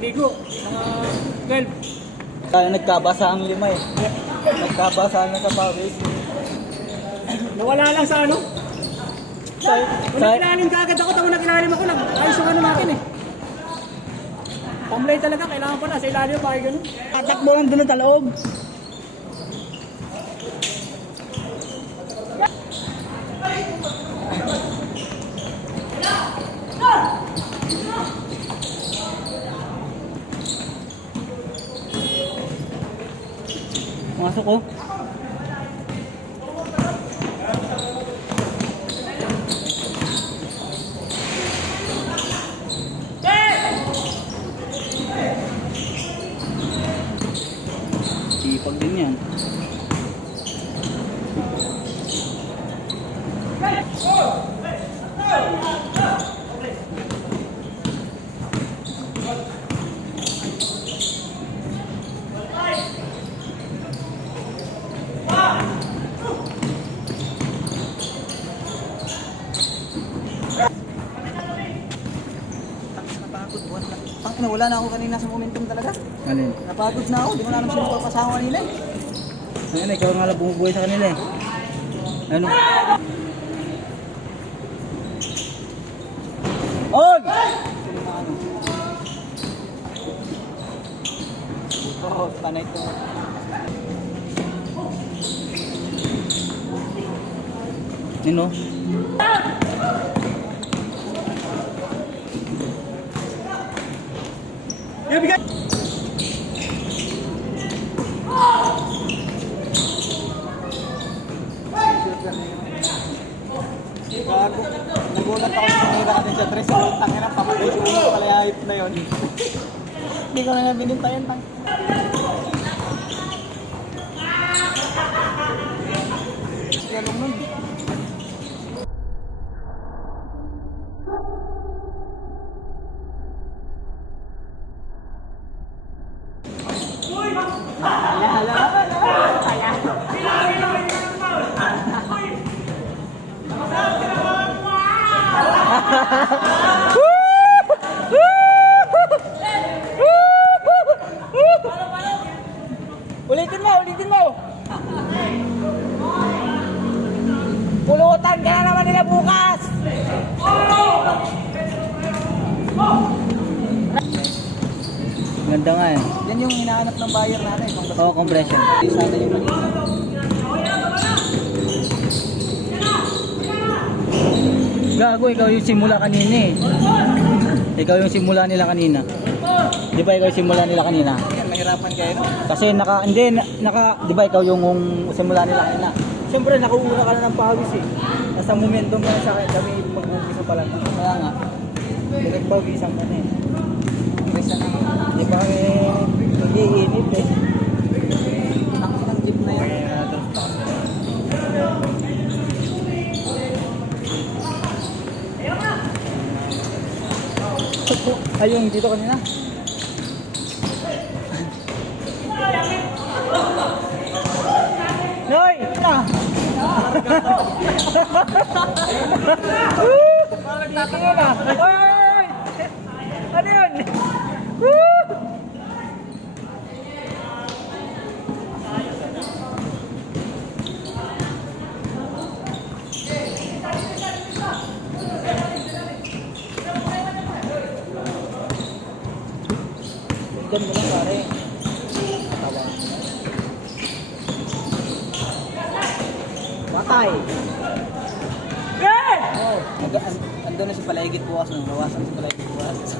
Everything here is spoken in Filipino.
ligo. Mga 12. Kaya nagkabasa ang lima eh. Nagkabasa ang nakapawis. Nawala lang sa ano? Wala ilalim ka agad ako, tapos nag-ilalim ako, nag-ayos yung ano natin eh. Tamlay talaga, kailangan pa na sa ilalim, bakit ganun? Tatakbo lang doon sa loob. Masok ko. Sipag din yan. Wala na ako kanina sa momentum talaga. Alin? Napagod na ako, di mo na alam sino pa kasama kanina eh. Ayun, ikaw nga lang bumubuhay sa kanila eh. Ano? On! Oh, panay ito. Nino? Yeah, bigay! Gago. Nagulat ako sa kanila natin sa tres. Tangin na, pamatay si Ulo pala yung hype na yun. Hindi ko na binintayan. Galong nun. Ulitin mo, ulitin mo. Pulutan ka na naman nila bukas. Ganda nga eh. Yan yung hinahanap ng buyer natin. Oo, compression. Sana yung kanina. Gago, ikaw yung simula kanina eh. Ikaw yung simula nila kanina. Di ba ikaw yung simula nila kanina? Yan, mahirapan kayo no? Kasi di ba ikaw yung simula nila kanina? Siyempre, nakauna ka na ng pawis eh. Nasa momentum ka na sa akin, kami mag-umpisa pala. Kaya nga, nagpawisan ka na eh. Di ba kami nag-iinit eh. Takot ng jeep na yan. Ayun, dito kanina. Noy! Parang nagtatingin na. Oy! Ano yun? Diyan mo lang pare. Tawa. Patay! Oh, andun na si Palaigit bukas. Nawasan si Palaigit bukas.